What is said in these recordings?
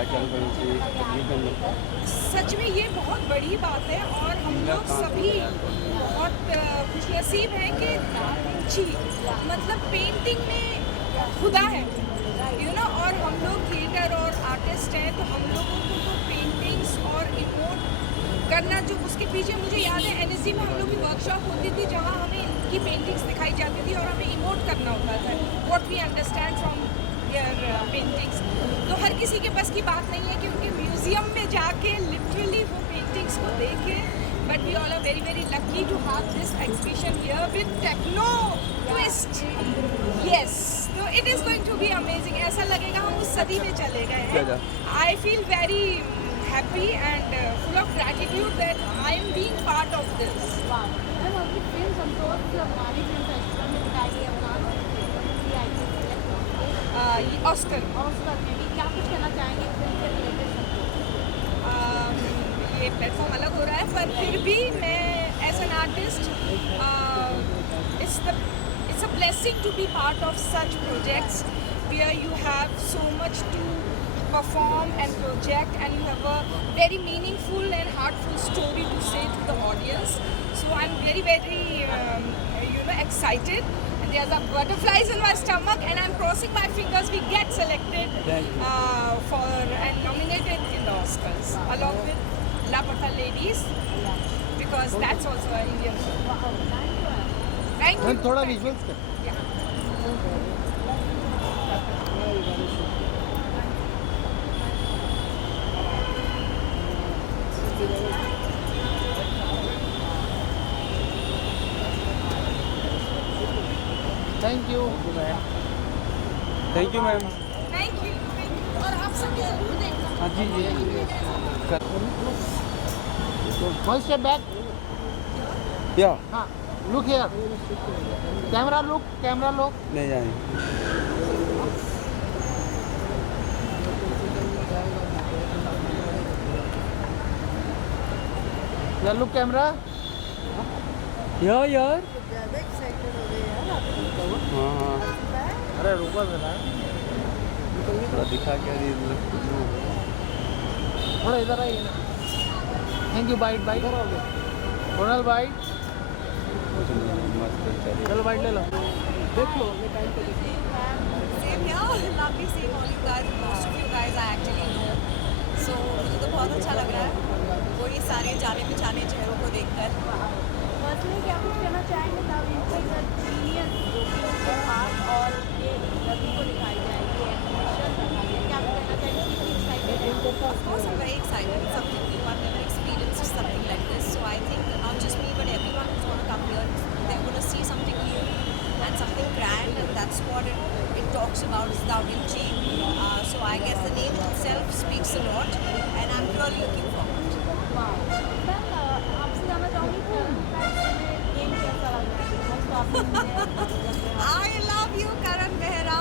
Light चालू करनी चाहिए, तकलीफ में। सच में ये बहुत बड़ी बात है और हम लोग सभी बहुत खुशनसीब हैं कि दा विंची मतलब पेंटिंग में खुदा है, यू नो। और हम लोग थिएटर और आर्टिस्ट हैं, तो हम लोगों को तो पेंटिंग्स और इमोट करना, जो उसके पीछे मुझे याद है एनएसजी में हम लोग की वर्कशॉप होती थी जहाँ हमें इनकी पेंटिंग्स दिखाई जाती थी और हमें इमोट करना होता था what we understand from their paintings. तो हर किसी के पास की बात नहीं है कि उनके म्यूजियम में जाके लिटरली वो पेंटिंग्स को देखें, but we all are very very lucky to have this exhibition here with techno twist. Yes, तो it is going to be amazing. ऐसा लगेगा हम उस सदी में चले गए हैं। I feel very happy and full of gratitude that I am being part of this. Wow. Ma'am आपकी फिल्म संतोष मानी फिल्म फेस्टिवल में दिखाई गई है, ऑस्कर में भी क्या कुछ कहना चाहेंगे फिल्म के रिलेटेड संतोष? ये प्लेटफॉर्म अलग हो रहा है, पर फिर भी मैं as an artist it's a blessing to be part of such projects where you have so much to perform and project, and you have a very meaningful and heartful story to say to the audience. So I'm very very excited, and there's a butterflies in my stomach, and I'm crossing my fingers we get selected for and nominated in the Oscars along with Lapata Ladies, because that's also an Indian film. Thank you. थोड़ा visuals कर। Thank you ma'am. Thank you ma'am. Thank you. और आप सब जरूर देखना। हाँ जी जी। One step back. या हाँ, look here. Camera look, camera look. नहीं जाए। या लुक कैमरा। यार ज़्यादा एक्साइटेड हो गए यार। हाँ हाँ, अरे रुको जरा, थोड़ा दिखा क्या थोड़ा इधर आइए ना। Thank you, bite bite. रोनल बाइट, मस्त। चलो बाइट ले लो। देख लो। Same here, lovely seeing all you guys. Most of you guys I actually know. So मुझे तो बहुत अच्छा लग रहा है वही सारे जाने पहचाने चेहरों को देखकर। फर्स्टली क्या कुछ कहना चाहेंगे दा विंची का जीनियस जो कि उनके हाथ और ये लड़की को दिखाई जाएगी एनिमेशन दिखाई जाएगी, क्या कुछ कहना चाहेंगे? कितनी एक्साइटेड है? Of course, I'm very excited. It's something new. I've never experienced something like this. So I think not just me, but everyone who's going to come here, they're going to see something new and something grand, and that's what it talks about. It's Da Vinci. So I guess the name itself speaks a lot, and I'm really looking forward. Ma'am आपसे जानना चाहूँगी कि game कैसा लग रहा है? Most of I love you, Karan Mehra.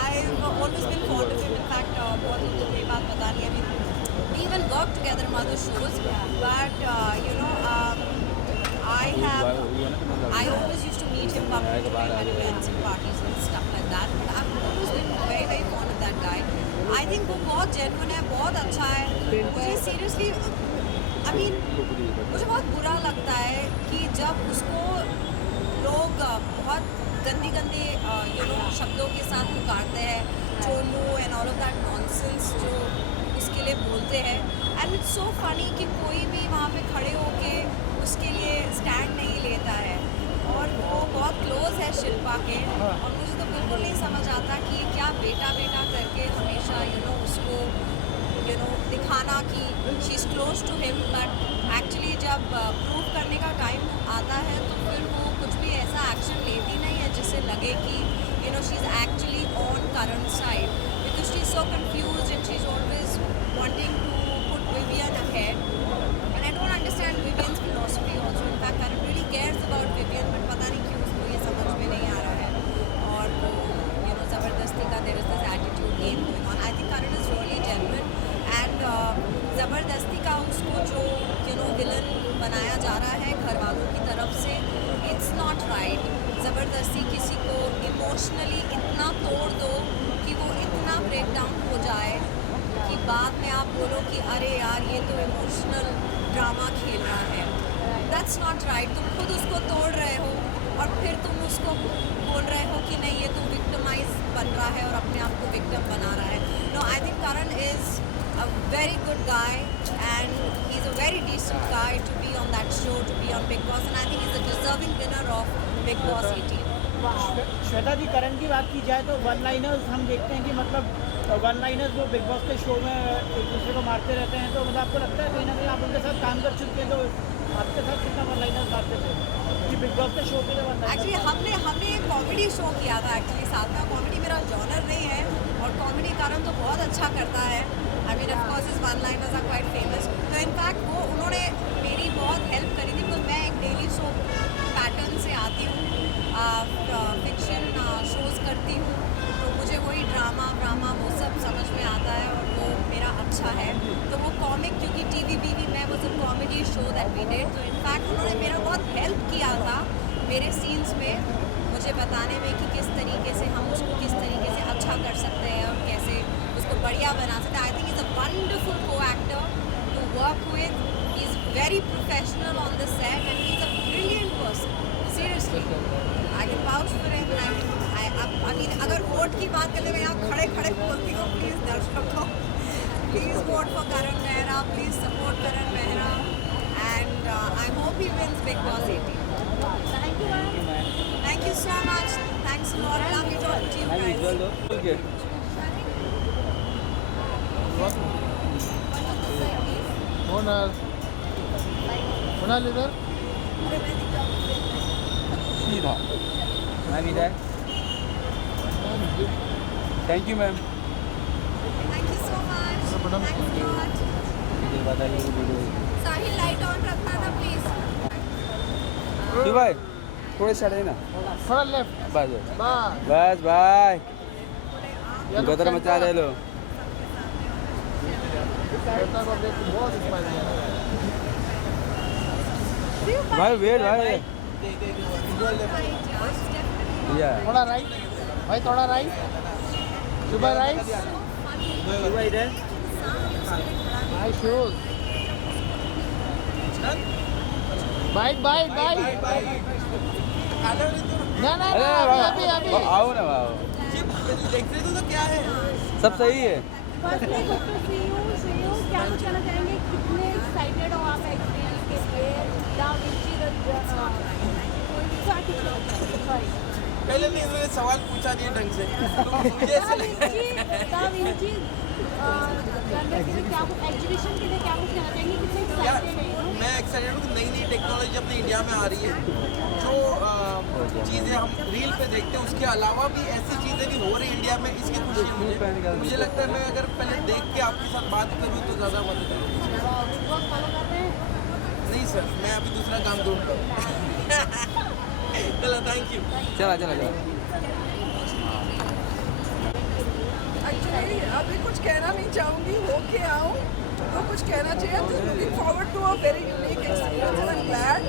I've always been fond of him. In fact, बहुत लोगों को ये बात पता नहीं है. We even work together in other shows, but I always used to meet him publicly at events and parties and stuff like that. But I've always been very very fond of that guy. I think वो बहुत genuine है, बहुत अच्छा है. मुझे seriously, I mean, मुझे बहुत बुरा लगता है कि जब उसको लोग बहुत गंदी गंदी शब्दों के साथ पुकारते हैं, Cholu and all of that nonsense जो उसके लिए बोलते हैं. एंड इट्स सो फनी कि कोई भी वहाँ पे खड़े होके उसके लिए स्टैंड नहीं लेता है. और वो बहुत क्लोज है शिल्पा के, और मुझे तो बिल्कुल नहीं समझ आता कि क्या बेटा बेटा करके हमेशा उसको दिखाना कि she is close to him, but actually जब प्रूव करने का टाइम आता है तो फिर वो कुछ भी ऐसा एक्शन लेती नहीं है जिससे लगे कि she is actually on Karan's side, because she's so confused and she's always wanting to put Vivian ahead, and I don't understand Vivian's philosophy also. In fact, Karan really cares about Vivian, but पता नहीं क्यों उसको ये समझ में नहीं आ रहा है. और वो ज़बरदस्ती का there is this attitude game going on. I think Karan is really genuine, and ज़बरदस्ती का उसको जो विलन बनाया जा रहा है घर वालों की तरफ से, इट्स नॉट राइट. ज़बरदस्ती किसी को इमोशनली इतना तोड़ दो कि वो इतना ब्रेक डाउन हो जाए कि बाद में आप बोलो कि अरे यार ये तो इमोशनल ड्रामा खेल रहा है, दैट्स नॉट राइट। तुम खुद उसको तोड़ रहे हो और फिर तुम उसको बोल रहे हो कि नहीं ये तो विक्टिमाइज बन रहा है और अपने आप को विक्टिम बना रहा है। No, I think Karan is a very good guy and he's a very decent guy to be on that show, to be on Big Boss, and I think he's a deserving winner of Big Boss 18. Shweta जी, करण की बात की जाए तो one liners हम देखते हैं कि मतलब वन लाइनर्स वो बिग बॉस के शो में एक दूसरे को मारते रहते हैं, तो मतलब आपको लगता है कहीं ना कहीं आप उनके साथ काम कर चुके हैं, तो आपके साथ कितना वन लाइनर्स मारते थे कि बिग बॉस के शो के लिए वन एक्चुअली हमने एक कॉमेडी शो किया था एक्चुअली साथ में। कॉमेडी मेरा जॉनर नहीं है और कॉमेडी करण तो बहुत अच्छा करता है। I mean of course his one liners are quite famous. तो इनफैक्ट वो उन्होंने मेरी बहुत हेल्प करी थी, बिकॉज मैं एक डेली शो पैटर्न से आती हूँ, फिक्शन शोज़ करती हूँ, तो मुझे वही ड्रामा वो सब समझ में आता है और वो मेरा अच्छा है। तो वो कॉमिक क्योंकि टीवी में वो सब comedy show that we did, तो इनफैक्ट उन्होंने मेरा बहुत हेल्प किया था मेरे सीन्स में, मुझे बताने में कि किस तरीके से हम उसको किस तरीके से अच्छा कर सकते हैं और कैसे उसको बढ़िया बना सकते हैं। I think is a wonderful co actor to work with, he is very professional on the set and he is a brilliant person, seriously I can vouch for him. I mean अगर vote की बात करें, मैं यहाँ खड़े बोलती हूँ, please दर्शकों please vote for Karan Mehra, please support Karan Mehra and I hope he wins big boss 18. Thank you so much. Thanks a lot. Lovely talking to you guys. Okay. होनल इधर सीधा मैम इधर। Thank you ma'am. Thank you so much. Thanks a lot. बताइए video Sahil light on रखना ना please. क्यों भाई थोड़े side ना, थोड़ा लेफ्ट बस बस बस भाई गदर मचा रहे लो। श्वेता को देख के बहुत स्माइल किया। भाई वेट भाई या थोड़ा राइट भाई, थोड़ा राइट, सुबह राइट इधर भाई, शूज बाइक ना अभी आओ ना आओ, सब सही है। Firstly good to see you. क्या कुछ कहना चाहेंगे, कितने एक्साइटेड हो आप एक्सपीरियंस के लिए? दा विंची पहले नहीं इन्होंने सवाल पूछा नहीं ढंग से, तो मुझे ऐसा लगा दा विंची क्या कुछ एग्जीबिशन के लिए क्या कुछ कहना चाहेंगे, कितने यार एक्साइटेड हैं? मैं एक्साइटेड हूँ कि नई टेक्नोलॉजी अपने इंडिया में आ रही है। जो चीज़ें हम रील पे देखते हैं उसके अलावा भी ऐसी चीज़ें भी हो रही है इंडिया में, इसकी खुशी है मुझे लगता है। मैं अगर पहले देख के आपके साथ बात करूँ तो ज़्यादा मदद करूँ। फॉलो कर रहे हैं? नहीं सर, मैं अभी दूसरा काम ढूंढता हूँ। चलो थैंक यू। चला एक्चुअली अभी कुछ कहना नहीं चाहूँगी, होके आऊँ तो कुछ कहना चाहिए। तो looking forward to a very unique experience and I am glad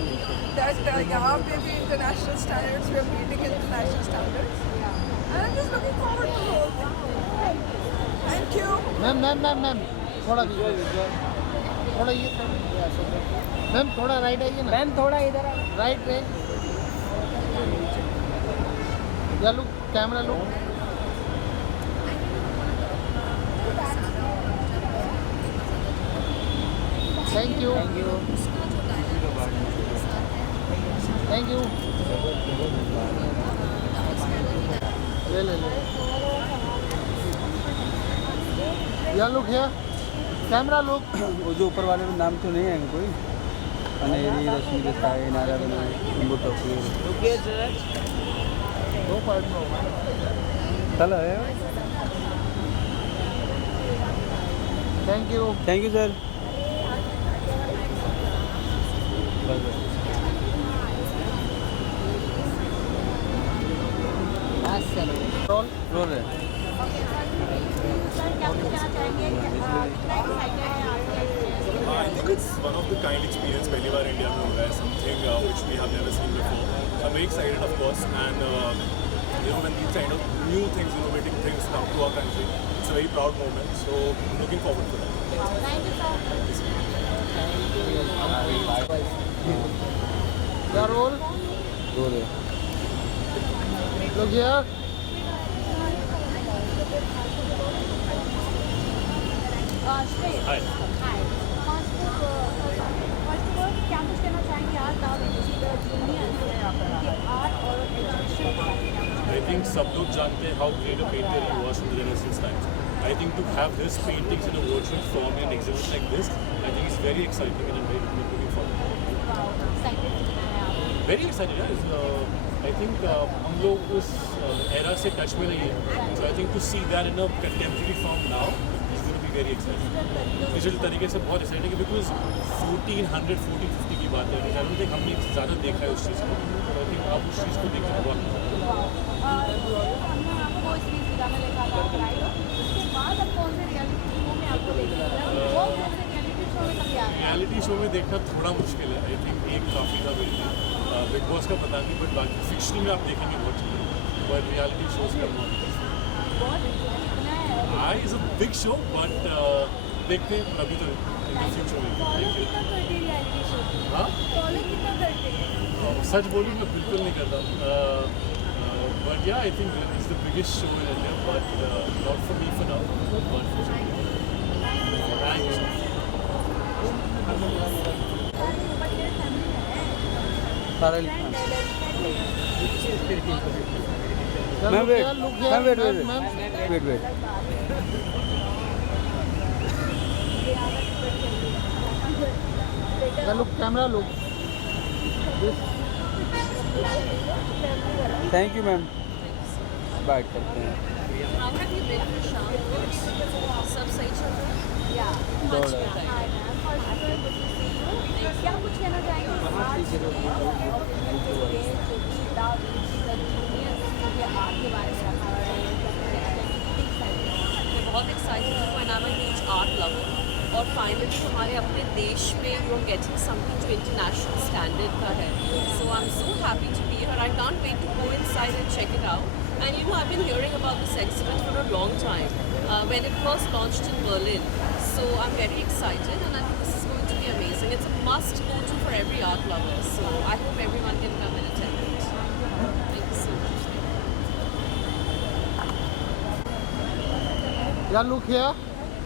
that यहाँ पे भी international standards, we are meeting international standards and I am just looking forward to the whole thing. Thank you ma'am थोड़ा दीजिए, थोड़ा ये ma'am थोड़ा right आइए ना मैम, थोड़ा इधर राइट पे या look camera look. Thank you ले या लुक है कैमरा लुक। वो जो ऊपर वाले में नाम तो नहीं है कोई, अनेरी, रश्मि देसाई, नारा बनाई, अंबू टोपी, दो पार्ट में होगा। चलो है। Thank you sir. रोल है। क्या कुछ कहना चाहेंगे, कितना एक्साइटेड हैं आप? I think it's one of the kind experience पहली बार इंडिया में हो रहा है, something which we have never seen before. So I'm very excited of course and when these kind of new things, innovating things come to our country, it's a very proud moment. So I'm looking forward to that. Thank you, sir. Your role? Role है Look here. Shreyas. Hi. Hi. First of all, क्या कुछ कहना चाहेंगे आज da Vinci the genius के art और exhibition? I think सब लोग जानते हैं how great a painter he was in the Renaissance times. I think to have his paintings in a virtual form in an exhibit like this, I think it's very exciting and I'm very looking forward. Excited कितना है आप? Very excited, yeah. I think हम लोग उस era से touch में नहीं है. So I think to see that in a contemporary form now is going to be very exciting. Digital तरीके से बहुत exciting है because 1450 की बात है. I don't think हमने ज़्यादा देखा है उस चीज़ को. So I think आप उस चीज़ को देख के बहुत हमने आपको इस बीच गाना देखा था राइट, उसके बाद अब कौन से रियलिटी शो में आपको देखा था? वो कौन से रियलिटी शो में कभी आया? रियलिटी शो में देखना थोड़ा मुश्किल है. आई थिंक एक काफ़ी था मेरे लिए. बिग बॉस का पता नहीं बट बाकी फिक्शनल में आप देखेंगे बहुत चीज़ें बट रियलिटी शोज करना बहुत कितना है? I is a big show but देखते हैं अभी तो इन फ्यूचर में. फॉलो कितना करते हैं रियलिटी शो? हाँ फॉलो कितना करते हैं? सच बोलूँ मैं बिल्कुल नहीं करता but yeah I think it's the biggest show in India but not for me for now but Sara ma'am wait ma'am wait wait wait wait Look, camera look. Thank you ma'am बात करते हैं How have you been, Prashant? सब सही चल रहा है? दौड़ रहे हैं। Hi, ma'am. First of all, good to see you. क्या कुछ कहना चाहेंगे आज के जो कि दा विंची द जीनियस के आर्ट के बारे में रखा हुआ है? मैं बहुत एक्साइटेड हूँ and I am a huge art lover और फाइनली हमारे अपने देश में यू आर गेटिंग समथिंग जो इंटरनेशनल स्टैंडर्ड का है. So I am so happy to be here. I can't wait to go inside and check it out. And you know, I've been hearing about this exhibit for a long time when it was launched in Berlin. So I'm very excited and I think this is going to be amazing. It's a must go to for every art lover. So I hope everyone can come and attend it. Thank you so much. Yeah, look here.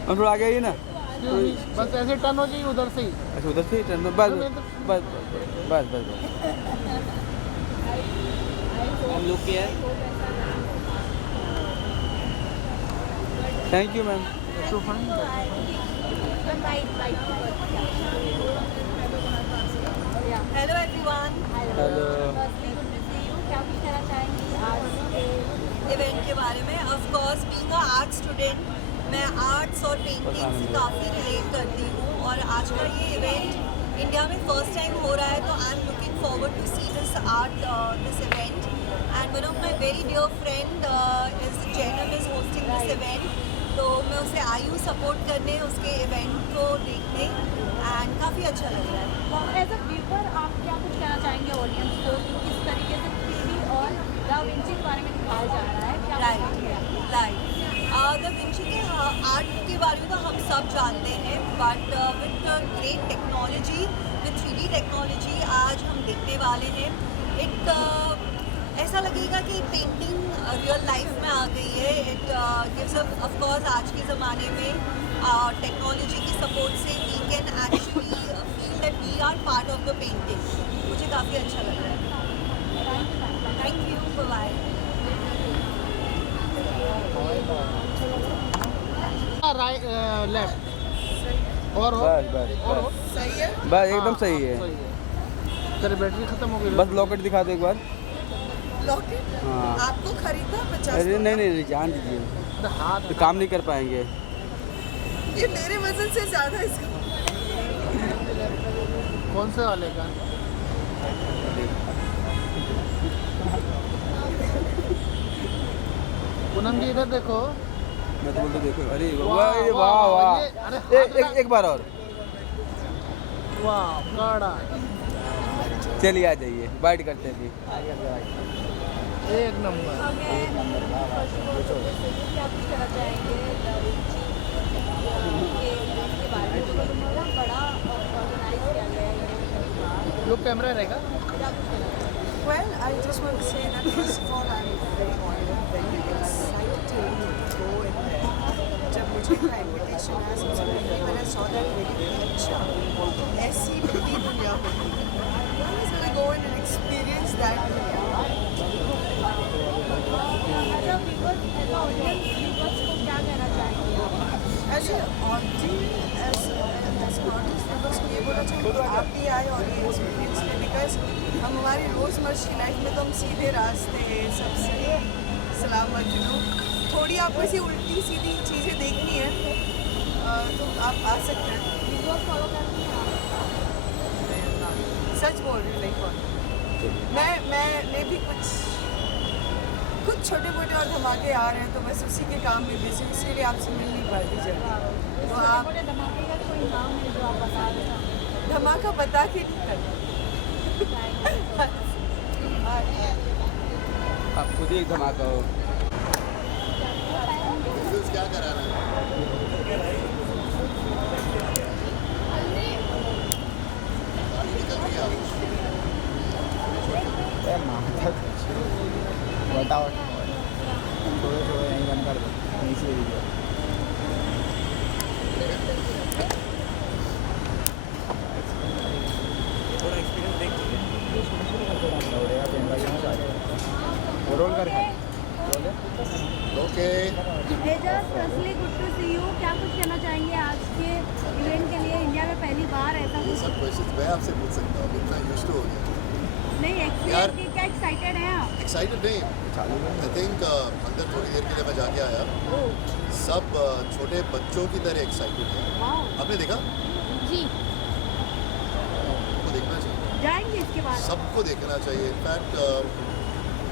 हम थोड़ा आगे आइए ना. Excuse me. बस ऐसे turn हो जाइए उधर से ही. अच्छा उधर से टर्न बस बस बस बस हम लोग क्या thank you ma'am. So fine. Hello everyone. Hello Firstly, good to see you. क्या कुछ कहना चाहेंगी आज के इवेंट के बारे में of course being a art student मैं आर्ट्स और पेंटिंग से काफ़ी रिलेट करती हूँ और आज का ये इवेंट इंडिया में फर्स्ट टाइम हो रहा है तो I am looking forward to see this art this event and one of my very dear friend is Jainam is hosting this event. तो मैं उसे आई हूँ सपोर्ट करने उसके इवेंट को देखने एंड काफ़ी अच्छा लग रहा है. एज अ व्यूअर आप क्या कुछ कहना चाहेंगे ऑडियंस को कि किस तरीके से 3D और दा विंची के बारे में दिखाया जा रहा है? क्या राइट द विंची के आर्ट के बारे में तो हम सब जानते हैं but with great technology with 3D technology आज हम देखने वाले हैं. इट ऐसा लगेगा कि पेंटिंग रियल लाइफ में आ गई है. इट गिव्स ऑफ कोर्स आज के ज़माने में टेक्नोलॉजी की सपोर्ट से we can actually feel that we are part of the painting. मुझे काफ़ी अच्छा लग रहा है. Thank you. Bye. Right, left. और हो? बस बस और हो? बस सही है. बस एकदम सही है. सही है. तेरी बैटरी खत्म हो गई. बस लॉकेट दिखा दो एक बार. लॉकेट हाँ आपको खरीदना 50. अरे नहीं जान दीजिए तो हाथ तो काम नहीं कर पाएंगे. ये मेरे वजन से ज़्यादा इसका. कौन से वाले का? पूनम जी इधर देखो. मैं तो बोलते देखो अरे वाह वाह वाह अरे एक बार और. वाह कड़ा. चलिए आ जाइए बाइट करते हैं. Okay. First of all, क्या कुछ कहना चाहेंगे दा विंची के इवेंट के बारे में? जो बहुत बड़ा ऑर्गेनाइज किया गया है इवेंट का, लोग कैमरा रहेगा। क्या कुछ कहना चाहेंगे? Well, I just want to say that first of all, I'm very honored, very excited to go in there. जब मुझे का invitation आया सबसे पहले when I saw that very अच्छा ऐसी मिलती दुनिया होती है, I was gonna go in and experience that दुनिया। अच्छा, बिकॉज एज ऑडियंस बिकॉज को क्या कहना चाहेंगे आप? As an audience, as an artist, मैं बस ये बोलना चाहूँगी कि आप भी आए और ये एक्सपीरियंस लें, बिकॉज हम हमारी रोज़मर्रा की लाइफ में तो हम सीधे रास्ते सबसे सलामत थोड़ी आपको ऐसी उल्टी सीधी चीज़ें देखनी है तो आप आ सकते हैं। वीडियोस फॉलो करती हैं आप? सच बोल रही हूँ लाइक मैं भी कुछ छोटे मोटे और धमाके आ रहे हैं तो बस उसी के काम में बिजी हूँ, इसीलिए आपसे मिल नहीं पाती जल्दी। तो आप छोटे धमाके का कोई नाम है जो आप बता दें हमें? धमाका बता के नहीं करना। आप खुद ही एक धमाका हो। क्या करा रहा है? बताओ थोड़े थोड़े यहीं बंद कर दो नीचे वीडियो। रोल कर okay Tejas, firstly good to see you. क्या कुछ कहना चाहेंगे आज के इवेंट के लिए? इंडिया में पहली बार ऐसा ये कुछ सब क्वेश्चन मैं आपसे पूछ सकता हूँ, इतना यूज टू हो गया। नहीं, यार- एक्चुअली क्या एक्साइटेड हैं आप? एक्साइटेड नहीं, आई थिंक अंदर थोड़ी देर के लिए मैं जाके आया, सब छोटे बच्चों की तरह एक्साइटेड है। वाओ, आपने देखा? जी आपको देखना चाहिए, जाएंगे इसके बाद। सबको देखना चाहिए। इनफैक्ट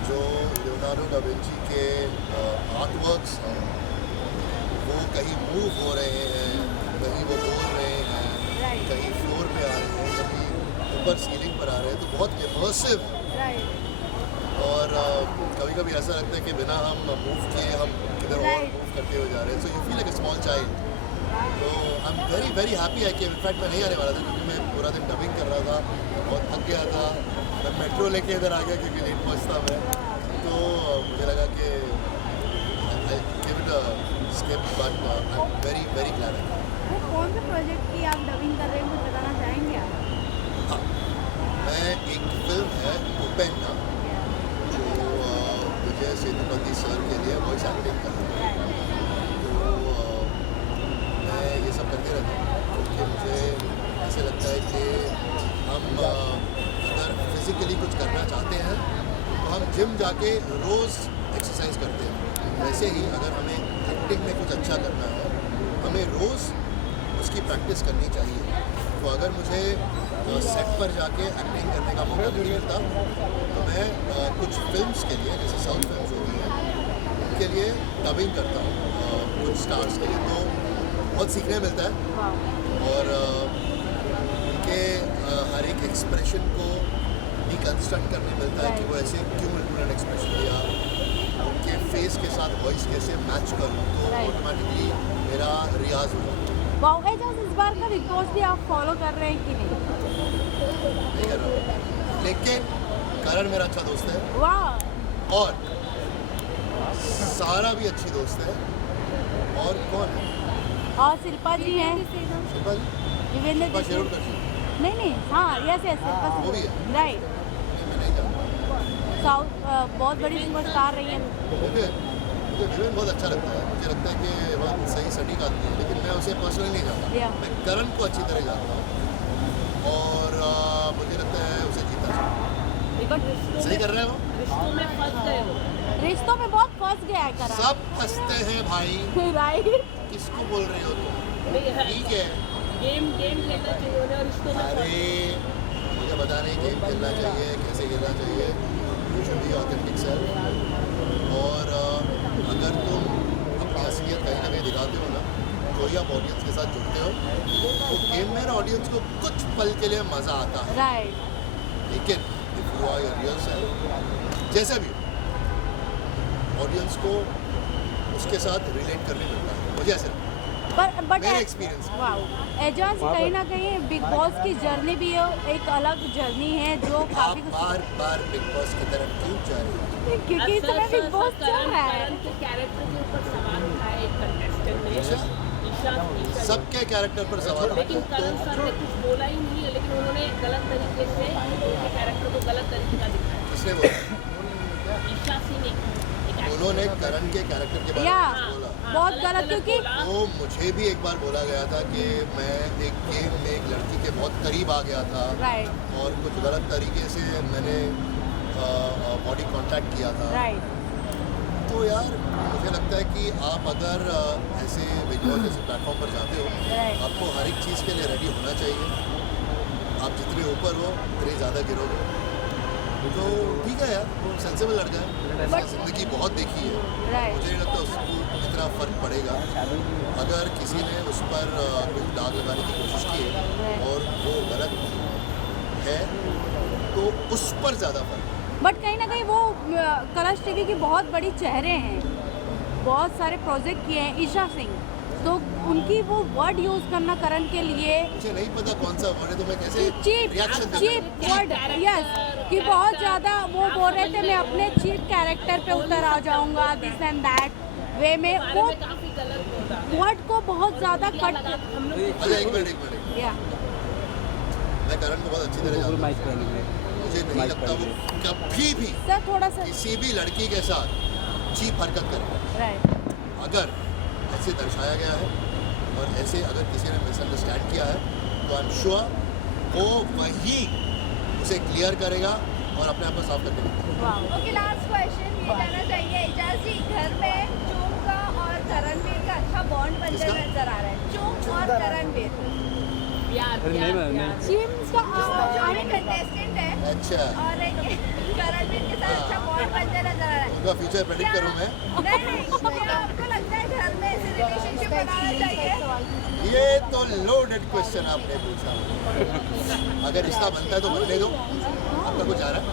जो लियोनार्डो डा विंची के आर्टवर्क्स हैं वो कहीं मूव हो रहे हैं, कहीं वो बोल रहे हैं, Right. कहीं फ्लोर पे आ रहे हैं, कहीं ऊपर सीलिंग पर आ रहे हैं, तो बहुत इमर्सिव है। राइट, और कभी कभी ऐसा लगता है कि बिना हम मूव किए हम किधर और Right. मूव करते हुए जा रहे हैं। So you feel like a small child. तो I am very very happy है कि इनफैक्ट मैं नहीं आने वाला था क्योंकि मैं पूरा दिन डबिंग कर रहा था, बहुत थक गया था। मैं मेट्रो लेके इधर आ गया क्योंकि लेट पहुंचता मैं, तो मुझे लगा कि give it a skip, but I am very very glad. वो कौन से प्रोजेक्ट की आप डबिंग कर रहे हैं, कुछ बताना चाहेंगे आप? हाँ, मैं एक फिल्म है उपेन्ना जो विजय सेतुपति सर के लिए वॉइस एक्टिंग कर रहा हूँ। तो मैं ये सब करते रहता हूँ क्योंकि मुझे ऐसे लगता है कि हम अगर फिज़िकली कुछ करना चाहते हैं तो हम जिम जाके रोज़ एक्सरसाइज करते हैं, वैसे ही अगर हमें एक्टिंग में कुछ अच्छा करना है हमें रोज़ उसकी प्रैक्टिस करनी चाहिए। तो अगर मुझे सेट पर जाके एक्टिंग करने का मौका नहीं मिलता तो मैं कुछ फिल्म्स के लिए, जैसे साउथ फिल्म्स होती हैं, उनके लिए डबिंग करता हूँ कुछ स्टार्स के लिए। तो बहुत सीखने मिलता है और उनके हर एक एक्सप्रेशन को डिकंस्ट्रक्ट करने मिलता है कि वो ऐसे क्यों उन्होंने एक्सप्रेशन दिया, उनके फेस के साथ वॉइस कैसे मैच करूँ, तो ऑटोमेटिकली मेरा रियाज हो जाता है। वाओ, एजाज इस बार का बिग बॉस भी आप फॉलो कर रहे हैं कि नहीं? नहीं कर रहा हूँ, लेकिन करण मेरा अच्छा दोस्त है वाह, और सारा भी अच्छी दोस्त है। और कौन है? और शिल्पा जी हैं, शिल्पा जी? विवेंद्र शिल्पा जी शेरवडकर जी? नहीं, हाँ, यस शिल्पा वो भी है? राइट। नहीं, मैं नहीं जानता। साउथ बहुत बड़ी सुपरस्टार रही हैं। मुझे विवेन बहुत अच्छा लगता है, मुझे लगता है कि बहुत सही सटीक आदमी है, लेकिन मैं उसे पर्सनली नहीं जानता। Yeah. मैं करण को अच्छी तरह जानता हूँ और मुझे लगता है उसे जीतना चाहिए। सही कर रहे हैं वो? रिश्तों में बहुत फंस गया है करण। सब फंसते हैं भाई, राइट, किसको बोल रहे हो तुम? ठीक है, गेम खेलना चाहिए उन्हें और रिश्तों में अरे मुझे पता नहीं गेम खेलना चाहिए, कैसे खेलना चाहिए। You should be authentic self. और अगर तुम अपनी असलियत कहीं ना कहीं दिखाते हो ना, तो ही आप ऑडियंस के साथ जुड़ते हो, तो गेम में ना ऑडियंस को कुछ पल के लिए मज़ा आता है। राइट, लेकिन if you are your real self, जैसे भी हो, ऑडियंस को उसके साथ रिलेट करने मिलता है, मुझे ऐसा लगता है। बट मेरा एक्सपीरियंस वाओ, एजाज कहीं ना कहीं बिग बॉस की जर्नी भी एक अलग जर्नी है जो आप काफी बार बार बिग बॉस की तरफ क्यों जा रहे हैं? क्योंकि इस समय बिग बॉस चल रहा है। करण के कैरेक्टर के ऊपर सवाल उठाए एक कंटेस्टेंट ने अच्छा? ईशा सबके कैरेक्टर पर सवाल लेकिन करण सर ने कुछ बोला ही नहीं है, लेकिन उन्होंने गलत तरीके से उनके कैरेक्टर को गलत तरीके का दिखाया। किसने बोला? ईशा सिंह एक उन्होंने करण के कैरेक्टर के बारे या में बोला। बहुत गलत, क्योंकि वो मुझे भी एक बार बोला गया था कि मैं एक गेम में एक लड़की के बहुत करीब आ गया था राइट और कुछ गलत तरीके से मैंने बॉडी कांटेक्ट किया था। राइट तो यार मुझे लगता है कि आप अगर ऐसे बिग बॉस जैसे प्लेटफॉर्म पर जाते हो, Right. आपको हर एक चीज़ के लिए रेडी होना चाहिए। आप जितने ऊपर हो उतने ज़्यादा गिरोगे। तो ठीक है यार, वो सेंसेबल लड़का है, ज़िंदगी बहुत देखी है, राइट मुझे नहीं लगता उसको इतना फ़र्क पड़ेगा। अगर किसी ने उस पर कोई दाग लगाने की कोशिश की है और वो गलत है तो उस पर ज़्यादा फर्क। बट कहीं ना कहीं वो कलर्स टीवी की बहुत बड़ी चेहरे हैं, बहुत सारे प्रोजेक्ट किए हैं ईशा सिंह, तो उनकी वो वर्ड यूज करना करण के लिए मुझे नहीं पता कौन सा वर्ड है, तो मैं कैसे चीप रिएक्शन दूं? चीप वर्ड, यस, कि बहुत ज़्यादा वो बोल रहे थे मैं अपने चीप कैरेक्टर पे उतर आ जाऊंगा, दिस एंड दैट वे में, वो काफी गलत बोला। वर्ड को बहुत ज़्यादा कट अच्छा एक मिनट या मैं करण को बहुत अच्छी तरह जानता माइक करने के लिए हूं। मुझे नहीं लगता वो कभी भी सर थोड़ा सा किसी भी लड़की के साथ चीप हरकत करे। राइट अगर ऐसे दर्शाया गया है और ऐसे अगर किसी ने मिसअंडरस्टैंड किया है तो आई एम श्योर वो वही उसे क्लियर करेगा और अपने आप को साफ कर देगा। ओके लास्ट क्वेश्चन ये जानना चाहिए एजाज जी, घर में चूम का और करणवीर का अच्छा बॉन्ड बनते किसका? नजर आ रहा है, चूम और करणवीर प्यार अरे नहीं मैं नहीं चीम्स का कंटेस्टेंट है अच्छा, और एक करणवीर के साथ अच्छा बॉन्ड बनते नजर आ रहा है। उनका फ्यूचर प्रेडिक्ट करूँ मैं? नहीं, क्या आपको लगता है घर में ऐसे रिलेशनशिप बनाना चाहिए? ये तो लोडेड क्वेश्चन आपने पूछा। अगर रिश्ता बनता है तो बनने दो, आपका कुछ आ रहा है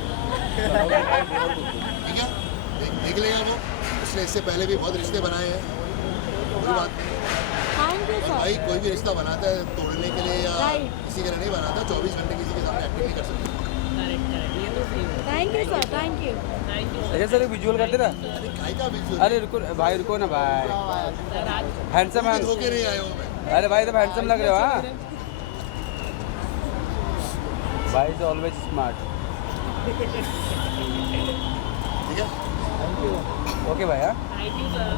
ठीक है, देख लेगा वो, उसने इससे पहले भी बहुत रिश्ते बनाए हैं, कोई बात नहीं। थैंक यू और सर। भाई कोई भी रिश्ता बनाता है तोड़ने के लिए या Right. किसी के लिए नहीं बनाता, 24 घंटे किसी के सामने एक्टिंग नहीं कर सकता। Thank you sir, thank you. अच्छा सर एक विजुअल करते ना। अरे काय का बीच अरे रुको भाई, रुको ना भाई, हैंडसम है। धोखे नहीं आया हूँ मैं। अरे भाई तुम हैंडसम लग रहे हो। हाँ भाई इज ऑलवेज स्मार्ट। ठीक है, ओके भाई। हाँ थैंक यू सर।